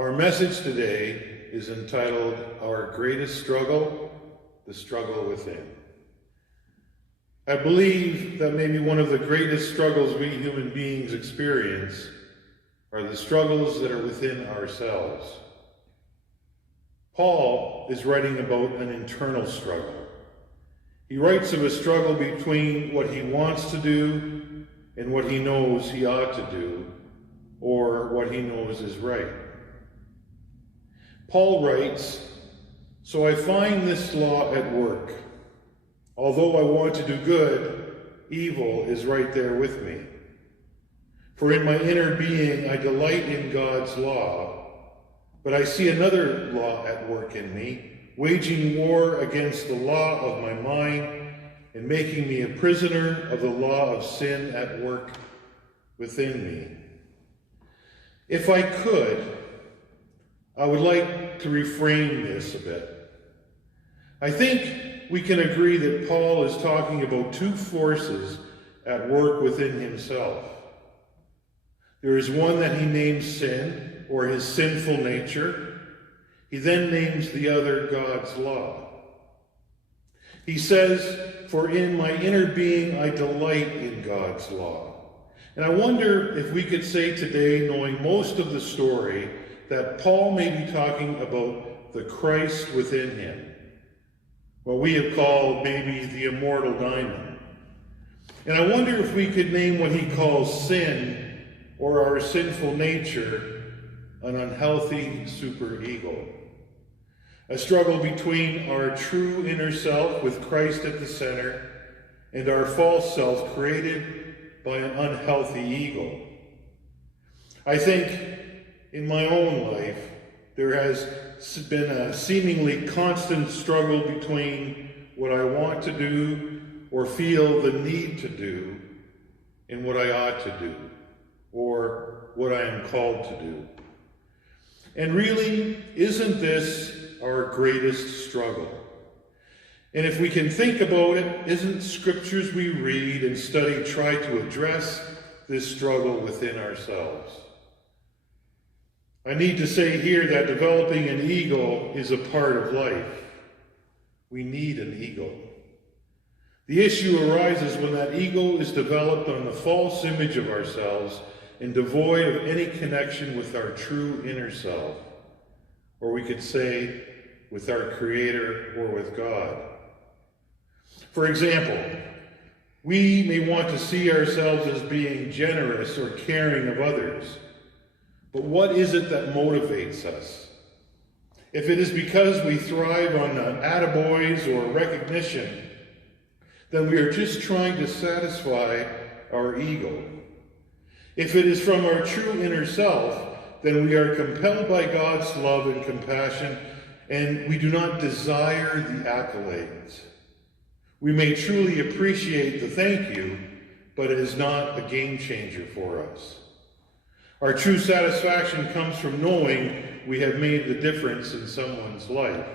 Our message today is entitled, Our Greatest Struggle, the Struggle Within. I believe that maybe one of the greatest struggles we human beings experience are the struggles that are within ourselves. Paul is writing about an internal struggle. He writes of a struggle between what he wants to do and what he knows he ought to do, or what he knows is right. Paul writes, "So I find this law at work. Although I want to do good, evil is right there with me. For in my inner being I delight in God's law, but I see another law at work in me, waging war against the law of my mind and making me a prisoner of the law of sin at work within me." If I could, I would like to reframe this a bit. I think we can agree that Paul is talking about two forces at work within himself. There is one that he names sin, or his sinful nature. He then names the other God's law. He says, "For in my inner being I delight in God's law." And I wonder if we could say today, knowing most of the story, that Paul may be talking about the Christ within him, what we have called maybe the immortal diamond. And I wonder if we could name what he calls sin, or our sinful nature, an unhealthy superego. A struggle between our true inner self with Christ at the center and our false self created by an unhealthy ego. I think in my own life, there has been a seemingly constant struggle between what I want to do or feel the need to do and what I ought to do or what I am called to do. And really, isn't this our greatest struggle? And if we can think about it, isn't scriptures we read and study try to address this struggle within ourselves? I need to say here that developing an ego is a part of life. We need an ego. The issue arises when that ego is developed on the false image of ourselves and devoid of any connection with our true inner self, or we could say with our Creator or with God. For example, we may want to see ourselves as being generous or caring of others. But what is it that motivates us? If it is because we thrive on attaboys or recognition, then we are just trying to satisfy our ego. If it is from our true inner self, then we are compelled by God's love and compassion, and we do not desire the accolades. We may truly appreciate the thank you, but it is not a game changer for us. Our true satisfaction comes from knowing we have made the difference in someone's life.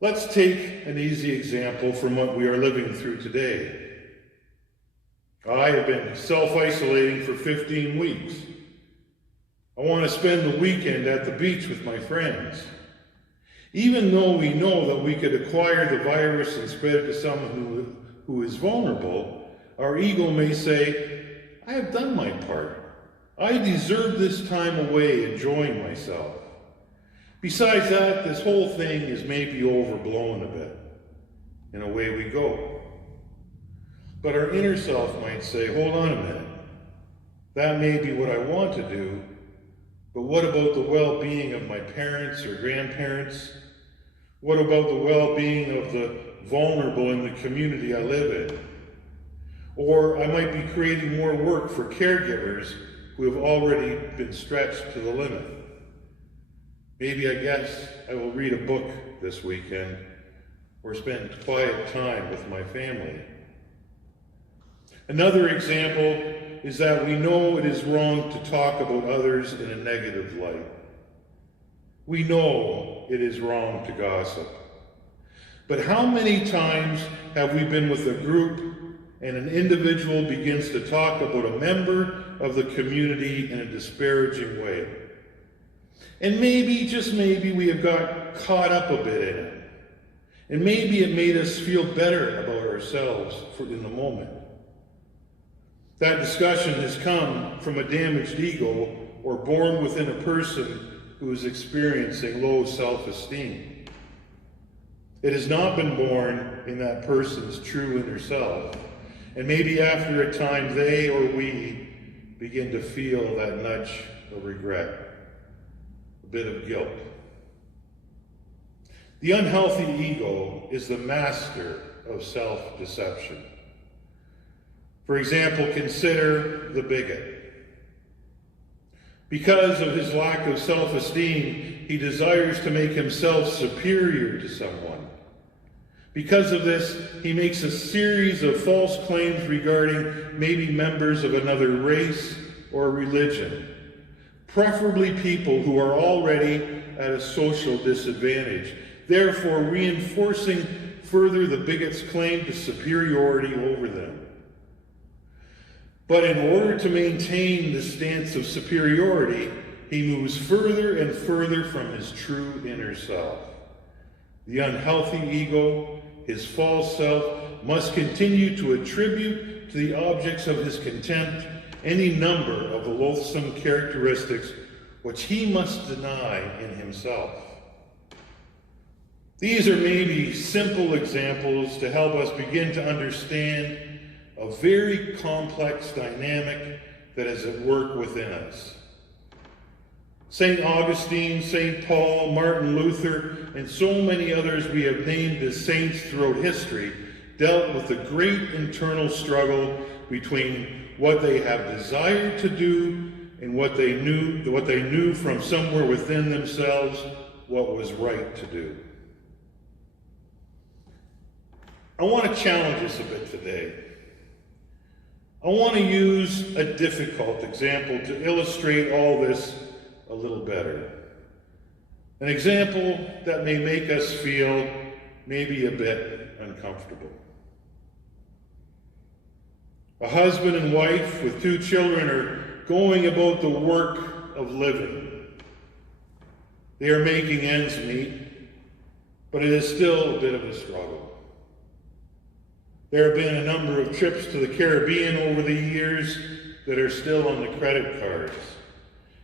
Let's take an easy example from what we are living through today. I have been self-isolating for 15 weeks. I want to spend the weekend at the beach with my friends. Even though we know that we could acquire the virus and spread it to someone who is vulnerable, our ego may say, "I have done my part. I deserve this time away enjoying myself. Besides that, this whole thing is maybe overblown a bit." And away we go. But our inner self might say, "Hold on a minute. That may be what I want to do, but what about the well-being of my parents or grandparents? What about the well-being of the vulnerable in the community I live in? Or I might be creating more work for caregivers who have already been stretched to the limit. Maybe I guess I will read a book this weekend or spend quiet time with my family." Another example is that we know it is wrong to talk about others in a negative light. We know it is wrong to gossip. But how many times have we been with a group and an individual begins to talk about a member of the community in a disparaging way? And maybe, just maybe, we have got caught up a bit in it. And maybe it made us feel better about ourselves in the moment. That discussion has come from a damaged ego or born within a person who is experiencing low self-esteem. It has not been born in that person's true inner self. And maybe after a time they or we begin to feel that nudge of regret, a bit of guilt. The unhealthy ego is the master of self-deception. For example, consider the bigot. Because of his lack of self-esteem, he desires to make himself superior to someone. Because of this, he makes a series of false claims regarding maybe members of another race or religion, preferably people who are already at a social disadvantage, therefore reinforcing further the bigot's claim to superiority over them. But in order to maintain the stance of superiority, he moves further and further from his true inner self. The unhealthy ego, his false self, must continue to attribute to the objects of his contempt any number of the loathsome characteristics which he must deny in himself. These are maybe simple examples to help us begin to understand a very complex dynamic that is at work within us. St. Augustine, St. Paul, Martin Luther, and so many others we have named as saints throughout history dealt with the great internal struggle between what they have desired to do and what they knew from somewhere within themselves what was right to do. I want to challenge us a bit today. I want to use a difficult example to illustrate all this a little better. An example that may make us feel maybe a bit uncomfortable. A husband and wife with 2 children are going about the work of living. They are making ends meet, but it is still a bit of a struggle. There have been a number of trips to the Caribbean over the years that are still on the credit cards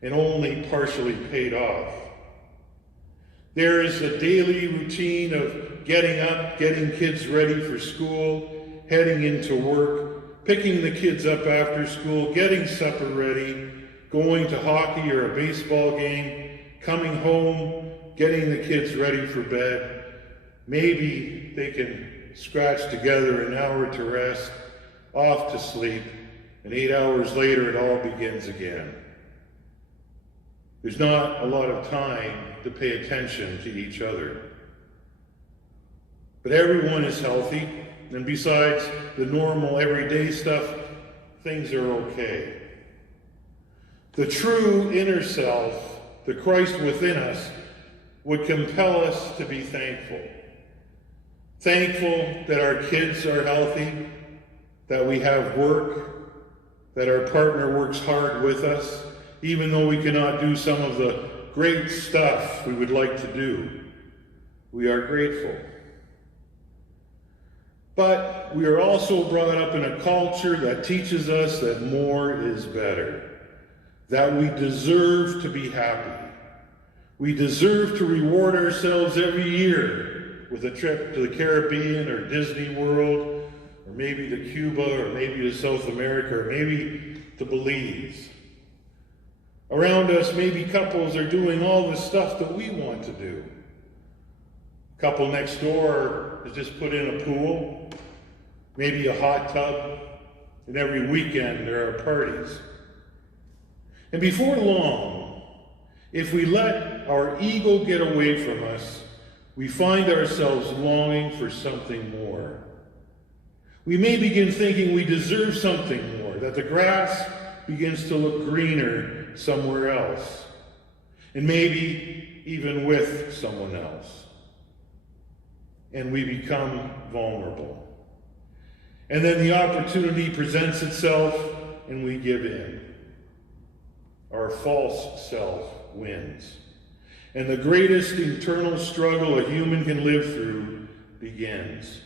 and only partially paid off. There is a daily routine of getting up, getting kids ready for school, heading into work, picking the kids up after school, getting supper ready, going to hockey or a baseball game, coming home, getting the kids ready for bed. Maybe they can scratch together an hour to rest, off to sleep, and 8 hours later it all begins again. There's not a lot of time to pay attention to each other. But everyone is healthy, and besides the normal everyday stuff, things are okay. The true inner self, the Christ within us, would compel us to be thankful. Thankful that our kids are healthy, that we have work, that our partner works hard with us, even though we cannot do some of the great stuff we would like to do. We are grateful. But we are also brought up in a culture that teaches us that more is better, that we deserve to be happy. We deserve to reward ourselves every year with a trip to the Caribbean or Disney World, or maybe to Cuba, or maybe to South America, or maybe to Belize. Around us, maybe couples are doing all the stuff that we want to do. A couple next door has just put in a pool, maybe a hot tub, and every weekend there are parties. And before long, if we let our ego get away from us, we find ourselves longing for something more. We may begin thinking we deserve something more, that the grass begins to look greener somewhere else, and maybe even with someone else. And we become vulnerable. And then the opportunity presents itself, and we give in. Our false self wins. and the greatest internal struggle a human can live through begins.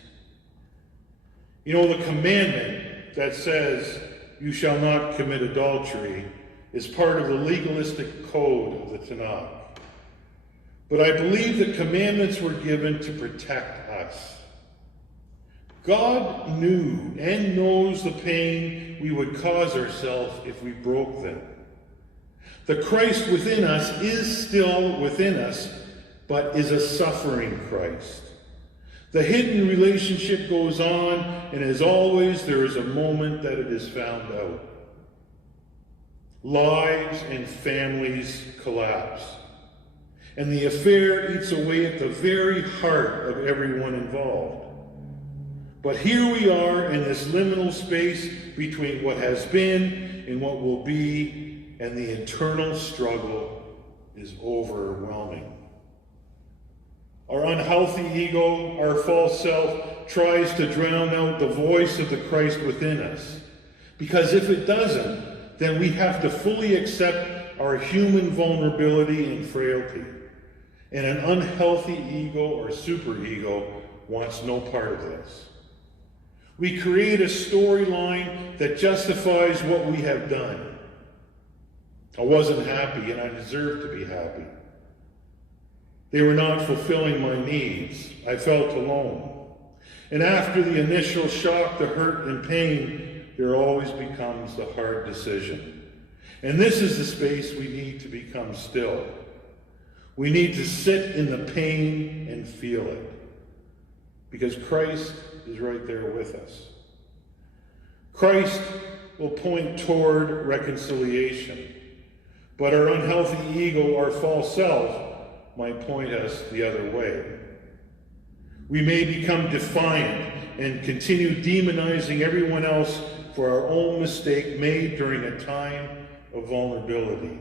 You know, the commandment that says, "You shall not commit adultery," is part of the legalistic code of the Tanakh. But I believe that commandments were given to protect us. God knew and knows the pain we would cause ourselves if we broke them. The Christ within us is still within us, but is a suffering Christ. The hidden relationship goes on, and as always, there is a moment that it is found out. Lives and families collapse, and the affair eats away at the very heart of everyone involved. But here we are in this liminal space between what has been and what will be, and the internal struggle is overwhelming. Our unhealthy ego, our false self, tries to drown out the voice of the Christ within us. Because if it doesn't, then we have to fully accept our human vulnerability and frailty. And an unhealthy ego or superego wants no part of this. We create a storyline that justifies what we have done. I wasn't happy, and I deserved to be happy. They were not fulfilling my needs. I felt alone. And after the initial shock, the hurt and pain, there always becomes the hard decision. And this is the space we need to become still. We need to sit in the pain and feel it. Because Christ is right there with us. Christ will point toward reconciliation. But our unhealthy ego, our false self, might point us the other way. We may become defiant and continue demonizing everyone else for our own mistake made during a time of vulnerability.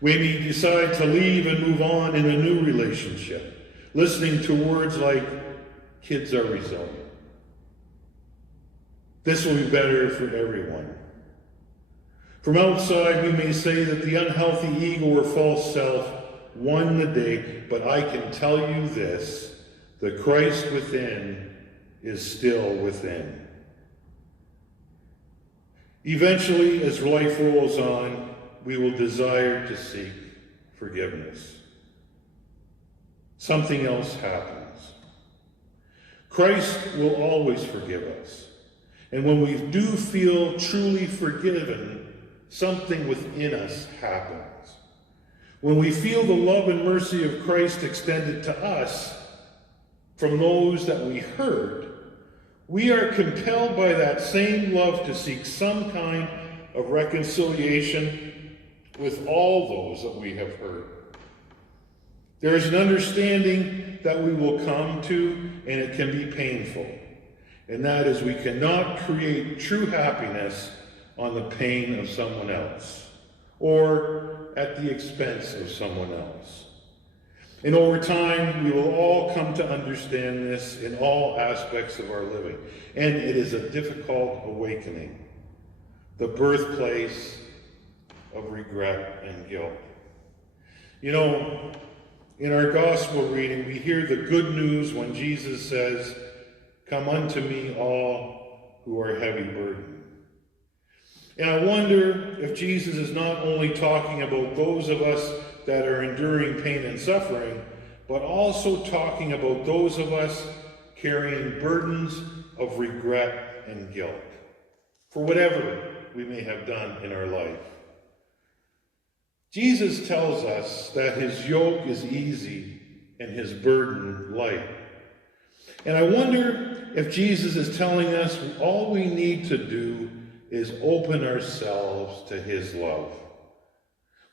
We may decide to leave and move on in a new relationship, listening to words like, "Kids are resilient. This will be better for everyone." From outside, we may say that the unhealthy ego or false self won the day, but I can tell you this, the Christ within is still within. Eventually, as life rolls on, we will desire to seek forgiveness. Something else happens. Christ will always forgive us. And when we do feel truly forgiven, something within us happens. When we feel the love and mercy of Christ extended to us from those that we hurt, we are compelled by that same love to seek some kind of reconciliation with all those that we have hurt. There is an understanding that we will come to, and it can be painful. And that is, we cannot create true happiness on the pain of someone else, or at the expense of someone else. And over time, we will all come to understand this in all aspects of our living. And it is a difficult awakening, the birthplace of regret and guilt. You know, in our gospel reading, we hear the good news when Jesus says, "Come unto me, all who are heavy burdened." And I wonder if Jesus is not only talking about those of us that are enduring pain and suffering, but also talking about those of us carrying burdens of regret and guilt for whatever we may have done in our life. Jesus tells us that his yoke is easy and his burden light. And I wonder if Jesus is telling us all we need to do is open ourselves to his love.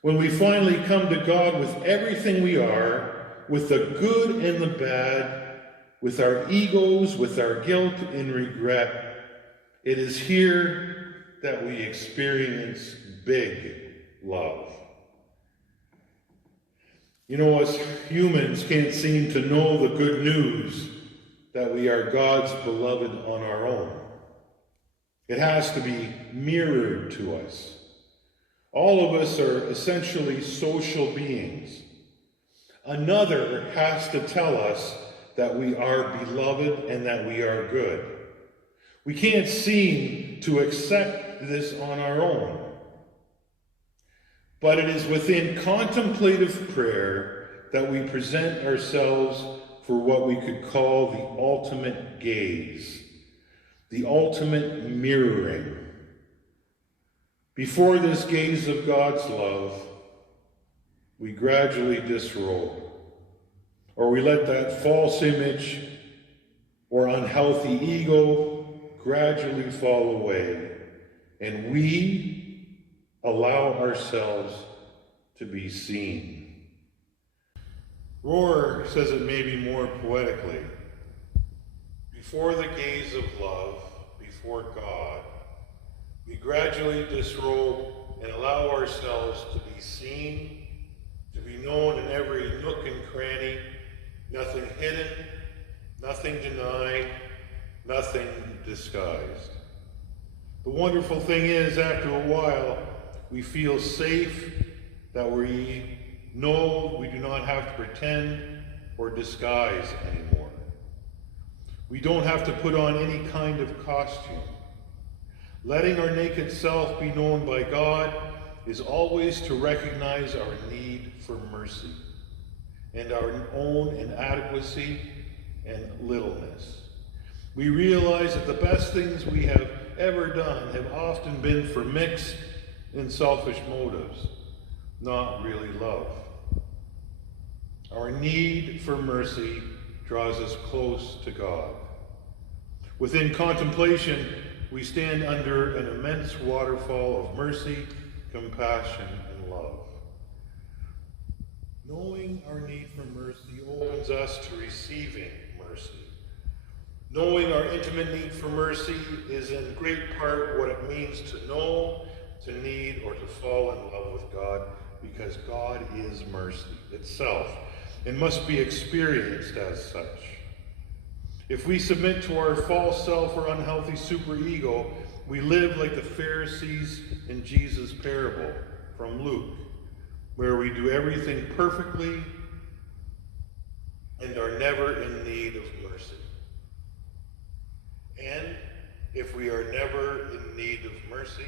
When we finally come to God with everything we are, with the good and the bad, with our egos, with our guilt and regret, it is here that we experience big love. You know, us humans can't seem to know the good news that we are God's beloved on our own. It has to be mirrored to us. All of us are essentially social beings. Another has to tell us that we are beloved and that we are good. We can't seem to accept this on our own. But it is within contemplative prayer that we present ourselves for what we could call the ultimate gaze, the ultimate mirroring. Before this gaze of God's love, we gradually disrobe, or we let that false image or unhealthy ego gradually fall away, and we allow ourselves to be seen. Rohr says it maybe more poetically. Before the gaze of love, before God, we gradually disrobe and allow ourselves to be seen, to be known in every nook and cranny, nothing hidden, nothing denied, nothing disguised. The wonderful thing is, after a while, we feel safe, that we know we do not have to pretend or disguise anymore. We don't have to put on any kind of costume. Letting our naked self be known by God is always to recognize our need for mercy and our own inadequacy and littleness. We realize that the best things we have ever done have often been for mixed and selfish motives, not really love. Our need for mercy draws us close to God. Within contemplation, we stand under an immense waterfall of mercy, compassion, and love. Knowing our need for mercy opens us to receiving mercy. Knowing our intimate need for mercy is in great part what it means to know, to need, or to fall in love with God, because God is mercy itself and must be experienced as such. If we submit to our false self or unhealthy superego, we live like the Pharisees in Jesus' parable from Luke, where we do everything perfectly and are never in need of mercy. And if we are never in need of mercy,